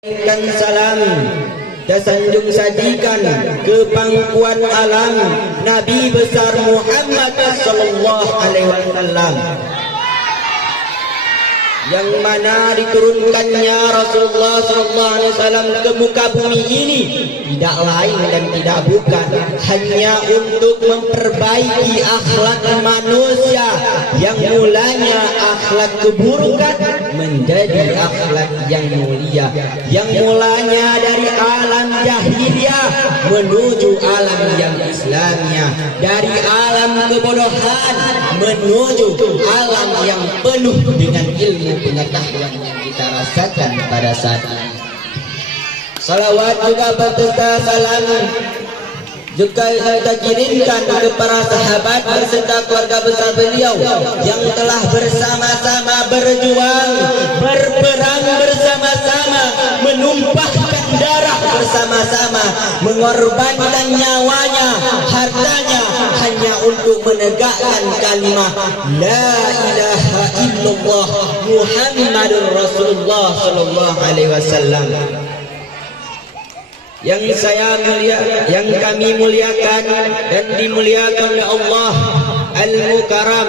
Berikan salam dan sanjung sajikan ke pangkuan alam Nabi besar Muhammad sallallahu alaihi wasallam, yang mana diturunkannya Rasulullah sallallahu alaihi wasallam ke muka bumi ini tidak lain dan tidak bukan hanya untuk memperbaiki akhlak manusia yang mulanya akhlak keburukan menjadi akhlak yang mulia, yang mulanya dari alam jahiliyah menuju alam yang Islamnya, dari alam kebodohan menuju alam yang penuh dengan ilmu pengetahuan yang kita rasakan pada saat ini. Salawat juga beserta salam juga kita kirimkan kepada para sahabat beserta keluarga besar beliau yang telah bersama-sama berjuang, berperang bersama-sama, menumpahkan darah bersama-sama, mengorbankan nyawanya, hartanya hanya untuk menegakkan kalimat La ilaha illallah Muhammadur Rasulullah sallallahu alaihi wasallam. Yang kami muliakan dan dimuliakan oleh Allah Al-Mukarram,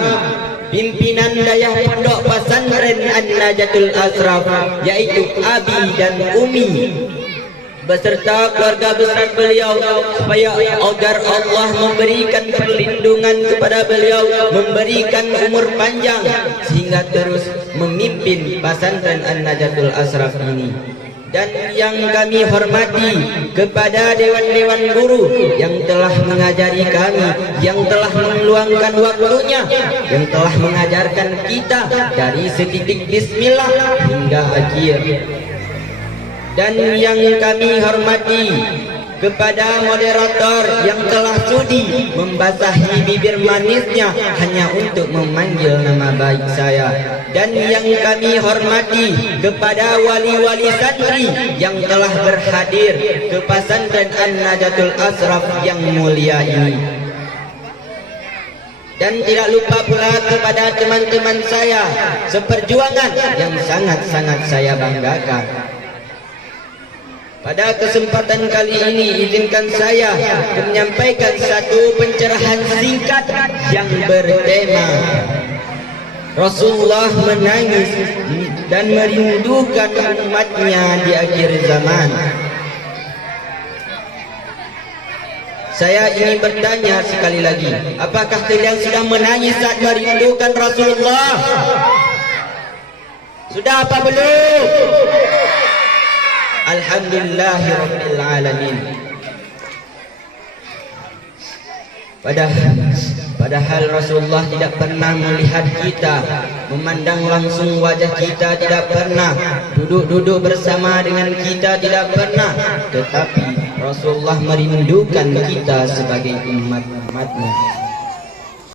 pimpinan dayah pondok pesantren An-Najatul Ashraf, yaitu Abi dan Umi beserta keluarga besar beliau, supaya agar Allah memberikan perlindungan kepada beliau, memberikan umur panjang sehingga terus memimpin pesantren An-Najatul Ashraf ini. Dan yang kami hormati kepada dewan-dewan guru yang telah mengajari kami, yang telah meluangkan waktunya, yang telah mengajarkan kita dari setitik bismillah hingga akhir. Dan yang kami hormati kepada moderator yang telah sudi membasahi bibir manisnya hanya untuk memanggil nama baik saya. Dan yang kami hormati kepada wali-wali santri yang telah berhadir ke pesantren An-Najatul Ashraf yang mulia ini. Dan tidak lupa pula kepada teman-teman saya seperjuangan yang sangat-sangat saya banggakan. Pada kesempatan kali ini izinkan saya menyampaikan satu pencerahan singkat yang bertema Rasulullah menangis dan merindukan umatnya di akhir zaman. Saya ingin bertanya sekali lagi, apakah kalian sudah menangis saat merindukan Rasulullah? Sudah apa belum? Alhamdulillahirabbil alamin. Padahal Rasulullah tidak pernah melihat kita, memandang langsung wajah kita tidak pernah, duduk-duduk bersama dengan kita tidak pernah, tetapi Rasulullah merindukan kita sebagai umat-umatnya.